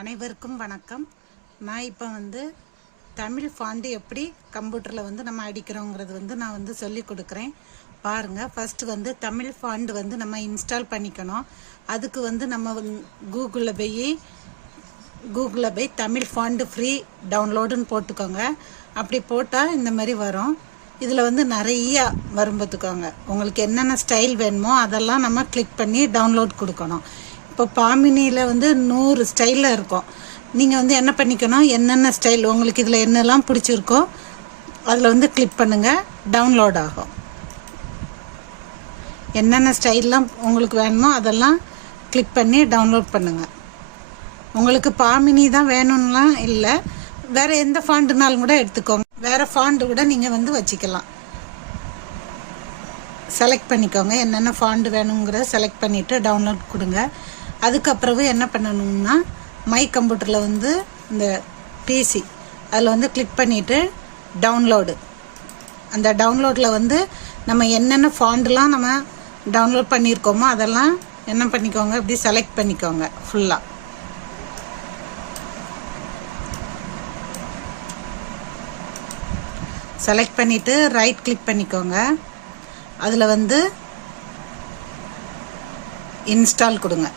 அனைவருக்கும் வணக்கம். நான் இப்போ வந்து தமிழ் ஃபாண்டு எப்படி கம்ப்யூட்டரில் வந்து நம்ம அடிக்கிறோங்கிறது வந்து நான் வந்து சொல்லி கொடுக்குறேன். பாருங்கள் ஃபஸ்ட்டு வந்து தமிழ் ஃபாண்டு வந்து நம்ம இன்ஸ்டால் பண்ணிக்கணும். அதுக்கு வந்து நம்ம கூகுளில் போய் கூகுளில் போய் தமிழ் ஃபாண்டு ஃப்ரீ டவுன்லோடுன்னு போட்டுக்கோங்க. அப்படி போட்டால் இந்த மாதிரி வரும். இதில் வந்து நிறைய வரும் பார்த்துக்கோங்க. உங்களுக்கு என்னென்ன ஸ்டைல் வேணுமோ அதெல்லாம் நம்ம கிளிக் பண்ணி டவுன்லோட் கொடுக்கணும். இப்போ பாமினியில் வந்து நூறு ஸ்டைலில் இருக்கும். நீங்கள் வந்து என்ன பண்ணிக்கணும்? என்னென்ன ஸ்டைல்? உங்களுக்கு இதில் என்னெல்லாம் பிடிச்சிருக்கோ அதில் வந்து கிளிக் பண்ணுங்கள் டவுன்லோட் ஆகும். என்னென்ன ஸ்டைல்லாம் உங்களுக்கு வேணுமோ அதெல்லாம் கிளிக் பண்ணி டவுன்லோட் பண்ணுங்கள் உங்களுக்கு பாமினி தான் வேணும்லாம் இல்லை. வேறு எந்த ஃபாண்டுனாலும் கூட எடுத்துக்கோங்க. வேறு ஃபாண்டு கூட நீங்கள் வந்து வச்சுக்கலாம். செலக்ட் பண்ணிக்கோங்க. என்னென்ன ஃபாண்டு வேணுங்கிற செலக்ட் பண்ணிவிட்டு டவுன்லோட் கொடுங்க. அதுக்கப்புறவு என்ன பண்ணணும்னா மை கம்ப்யூட்டரில் வந்து இந்த பிசி அதில் வந்து கிளிக் பண்ணிவிட்டு டவுன்லோடு அந்த டவுன்லோடில் வந்து நம்ம என்னென்ன ஃபாண்ட்லாம் நம்ம டவுன்லோட் பண்ணியிருக்கோமோ அதெல்லாம் என்ன பண்ணிக்கோங்க இப்படி செலக்ட் பண்ணிக்கோங்க ஃபுல்லாக செலக்ட் பண்ணிவிட்டு ரைட் கிளிக் பண்ணிக்கோங்க. அதில் வந்து இன்ஸ்டால் கொடுங்க.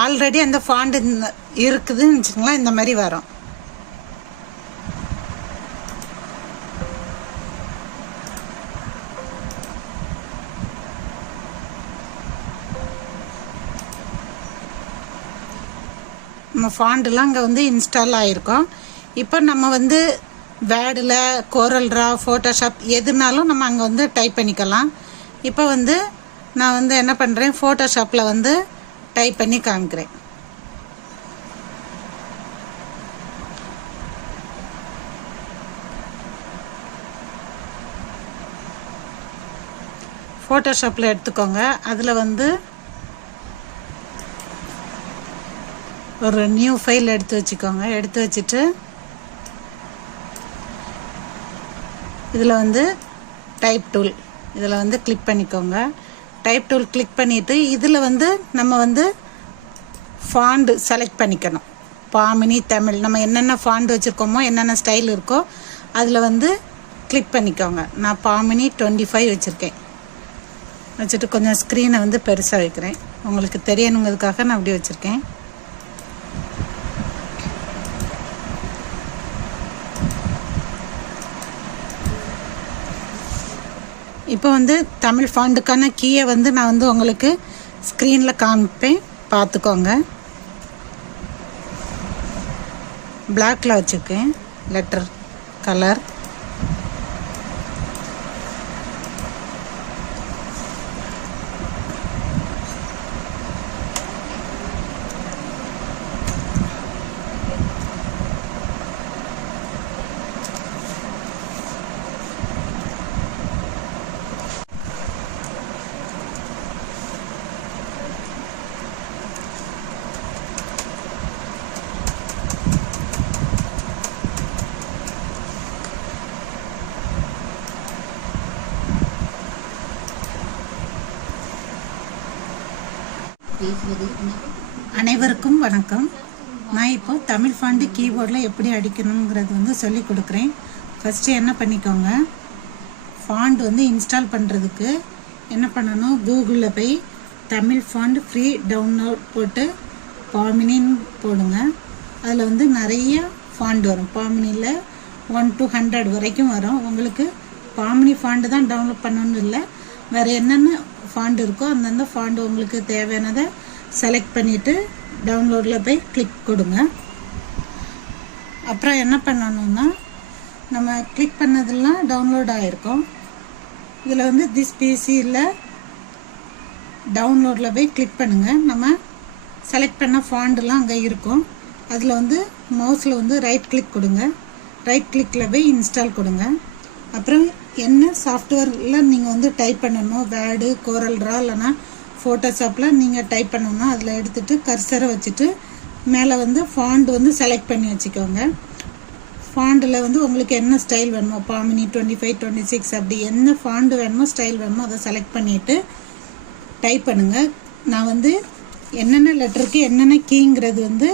ஆல்ரெடி அந்த ஃபாண்ட் இருக்குதுன்னு வச்சுக்கோங்களேன் இந்த மாதிரி வரும். நம்ம ஃபாண்டுலாம் அங்கே வந்து இன்ஸ்டால் ஆகிருக்கோம் இப்போ நம்ம வந்து வேர்டில் கோரல்ரா ஃபோட்டோஷாப் எதுனாலும் நம்ம அங்கே வந்து டைப் பண்ணிக்கலாம். இப்போ வந்து நான் வந்து என்ன பண்ணுறேன் ஃபோட்டோஷாப்பில் வந்து டைப் பண்ணி காமிக்கிறேன். ஃபோட்டோஷாப்பில் எடுத்துக்கோங்க. அதில் வந்து ஒரு நியூ ஃபைல் எடுத்து வச்சுக்கோங்க. எடுத்து வச்சுட்டு இதில் வந்து டைப் டூல் இதில் வந்து கிளிக் பண்ணிக்கோங்க. டைப் டூல் கிளிக் பண்ணிவிட்டு இதில் வந்து நம்ம வந்து ஃபாண்டு செலக்ட் பண்ணிக்கணும். பாமினி தமிழ் நம்ம என்னென்ன ஃபாண்டு வச்சுருக்கோமோ என்னென்ன ஸ்டைல் இருக்கோ அதில் வந்து கிளிக் பண்ணிக்கோங்க. நான் பாமினி டுவெண்ட்டி ஃபைவ் வச்சுருக்கேன். வச்சுட்டு கொஞ்சம் ஸ்க்ரீனை வந்து பெருசாக வைக்கிறேன். உங்களுக்கு தெரியணுங்கிறதுக்காக நான் அப்படி வச்சுருக்கேன். இப்போ வந்து தமிழ் ஃபாண்டுக்கான கீயை வந்து நான் வந்து உங்களுக்கு ஸ்க்ரீனில் காமிப்பேன். பார்த்துக்கோங்க. பிளாக்ல வச்சுருக்கேன். லெட்டர் கலர் அனைவருக்கும் வணக்கம். நான் இப்போ தமிழ் ஃபாண்டு கீபோர்டில் எப்படி அடிக்கணுங்கிறது வந்து சொல்லி கொடுக்குறேன். ஃபஸ்ட்டு என்ன பண்ணிக்கோங்க ஃபாண்ட் வந்து இன்ஸ்டால் பண்ணுறதுக்கு என்ன பண்ணணும்? கூகுளில் போய் தமிழ் ஃபாண்ட் ஃப்ரீ டவுன்லோட் போட்டு பாமினின்னு போடுங்க. அதில் வந்து நிறைய ஃபாண்ட் வரும். பாமினியில் ஒன் டூ ஹண்ட்ரட் வரைக்கும் வரும். உங்களுக்கு பாமினி ஃபாண்டு தான் டவுன்லோட் பண்ணணும்னு இல்லை. வேறு என்னென்ன ஃபாண்ட் இருக்கோ அந்தந்த ஃபாண்டு உங்களுக்கு தேவையானதை செலக்ட் பண்ணிவிட்டு டவுன்லோடில் போய் கிளிக் கொடுங்க. அப்புறம் என்ன பண்ணணும்னா நம்ம கிளிக் பண்ணதெல்லாம் டவுன்லோட் ஆகிருக்கோம் இதில் வந்து திஸ் பிசியில் டவுன்லோடில் போய் கிளிக் பண்ணுங்கள் நம்ம செலக்ட் பண்ண ஃபாண்டுலாம் அங்கே இருக்கும். அதில் வந்து மவுஸில் வந்து ரைட் கிளிக் கொடுங்க. ரைட் கிளிக்கில் போய் இன்ஸ்டால் கொடுங்க. அப்புறம் என்ன சாஃப்ட்வேரில் நீங்கள் வந்து டைப் பண்ணணுமோ வேர்டு கோரல்ரா இல்லைனா ஃபோட்டோஷாப்பில் நீங்கள் டைப் பண்ணணும்னா அதில் எடுத்துகிட்டு கர்சரை வச்சுட்டு மேலே வந்து ஃபாண்ட் வந்து செலக்ட் பண்ணி வச்சுக்கோங்க. ஃபாண்டில் வந்து உங்களுக்கு என்ன ஸ்டைல் வேணுமோ Bamini twenty five twenty six அப்படி என்ன ஃபாண்டு வேணுமோ ஸ்டைல் வேணுமோ அதை செலக்ட் பண்ணிவிட்டு டைப் பண்ணுங்கள் நான் வந்து என்னென்ன லெட்டருக்கு என்னென்ன கீங்கிறது வந்து